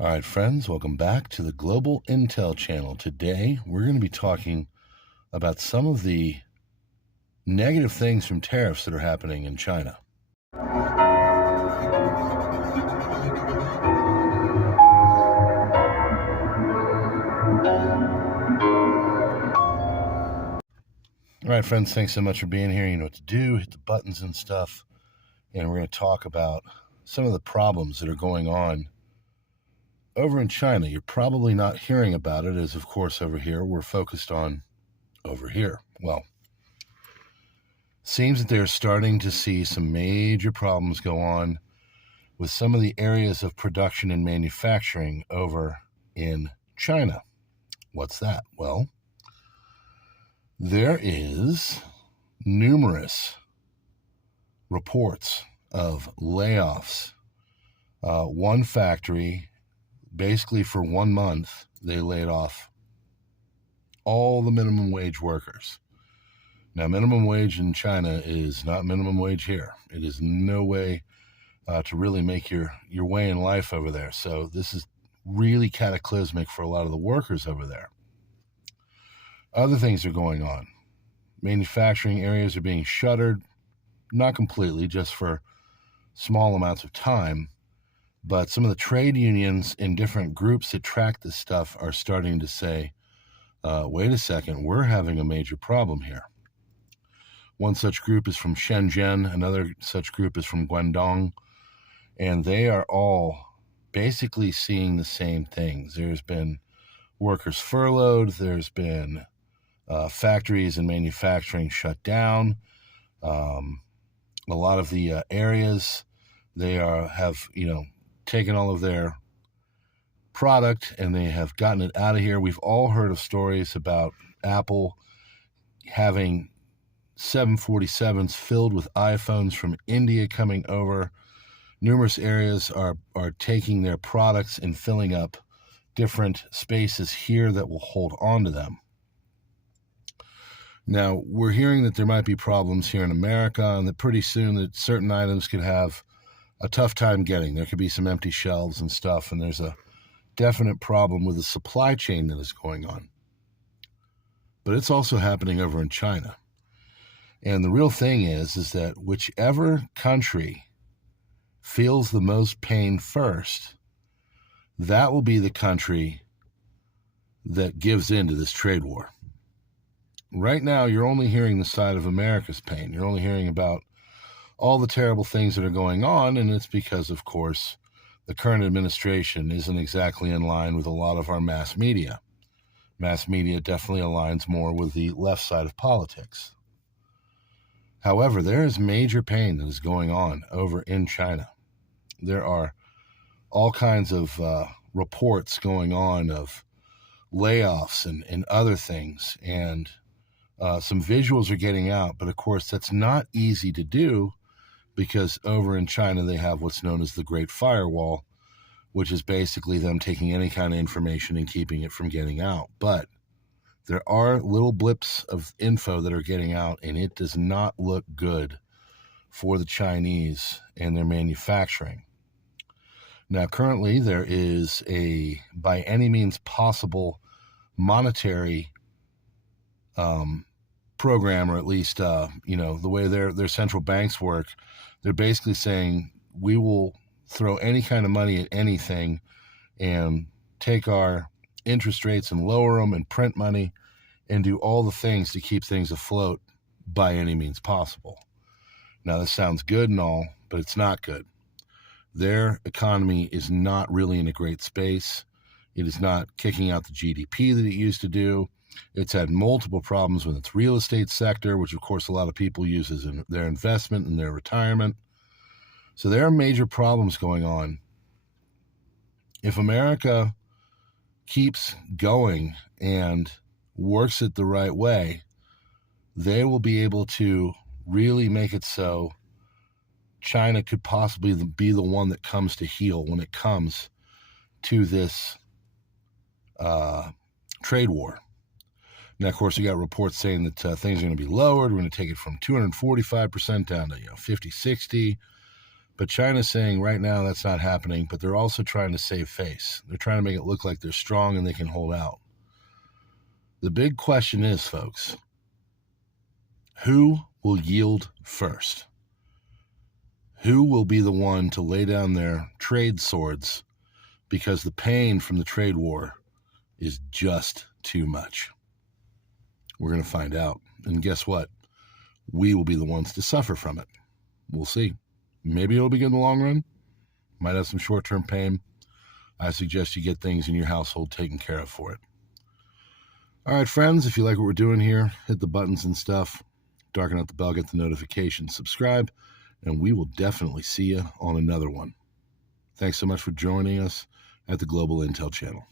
All right, friends, welcome back to the Global Intel Channel. Today, we're going to be talking about some of the negative things from tariffs that are happening in China. All right, friends, thanks so much for being here. You know what to do, hit the buttons and stuff. And we're going to talk about some of the problems that are going on over in China. You're probably not hearing about it, as of course over here we're focused on over here. Well, seems that they're starting to see some major problems go on with some of the areas of production and manufacturing over in China. What's that? Well, there is numerous reports of layoffs. One factory, basically for 1 month, they laid off all the minimum wage workers. Now, minimum wage in China is not minimum wage here. It is no way to really make your way in life over there. So this is really cataclysmic for a lot of the workers over there. Other things are going on. Manufacturing areas are being shuttered, not completely, just for small amounts of time. But some of the trade unions and different groups that track this stuff are starting to say, wait a second, we're having a major problem here. One such group is from Shenzhen, another such group is from Guangdong, and they are all basically seeing the same things. There's been workers furloughed, there's been factories and manufacturing shut down. A lot of the areas, they have taken all of their product and they have gotten it out of here. We've all heard of stories about Apple having 747s filled with iPhones from India coming over. Numerous areas are taking their products and filling up different spaces here that will hold on to them. Now, we're hearing that there might be problems here in America and that pretty soon that certain items could have a tough time getting. There could be some empty shelves and stuff, and there's a definite problem with the supply chain that is going on. But it's also happening over in China. And the real thing is that whichever country feels the most pain first, that will be the country that gives in to this trade war. Right now, you're only hearing the side of America's pain. You're only hearing about all the terrible things that are going on, and it's because, of course, the current administration isn't exactly in line with a lot of our mass media. Mass media definitely aligns more with the left side of politics. However, there is major pain that is going on over in China. There are all kinds of reports going on of layoffs and other things, and some visuals are getting out, but of course that's not easy to do because over in China they have what's known as the Great Firewall, which is basically them taking any kind of information and keeping it from getting out. But there are little blips of info that are getting out, and it does not look good for the Chinese and their manufacturing. Now, currently there is a, by any means possible, monetary program, or at least, the way their central banks work. They're basically saying, we will throw any kind of money at anything and take our interest rates and lower them and print money and do all the things to keep things afloat by any means possible. Now, this sounds good and all, but it's not good. Their economy is not really in a great space. It is not kicking out the GDP that it used to do. It's had multiple problems with its real estate sector, which, of course, a lot of people use as their investment and their retirement. So there are major problems going on. If America keeps going and works it the right way, they will be able to really make it so China could possibly be the one that comes to heel when it comes to this trade war. Now, of course, we got reports saying that things are going to be lowered. We're going to take it from 245% down to 50, 60. But China's saying right now that's not happening, but they're also trying to save face. They're trying to make it look like they're strong and they can hold out. The big question is, folks, who will yield first? Who will be the one to lay down their trade swords because the pain from the trade war is just too much? We're going to find out. And guess what? We will be the ones to suffer from it. We'll see. Maybe it'll be good in the long run. Might have some short-term pain. I suggest you get things in your household taken care of for it. All right, friends, if you like what we're doing here, hit the buttons and stuff. Darken out the bell, get the notifications, subscribe, and we will definitely see you on another one. Thanks so much for joining us at the Global Intel Channel.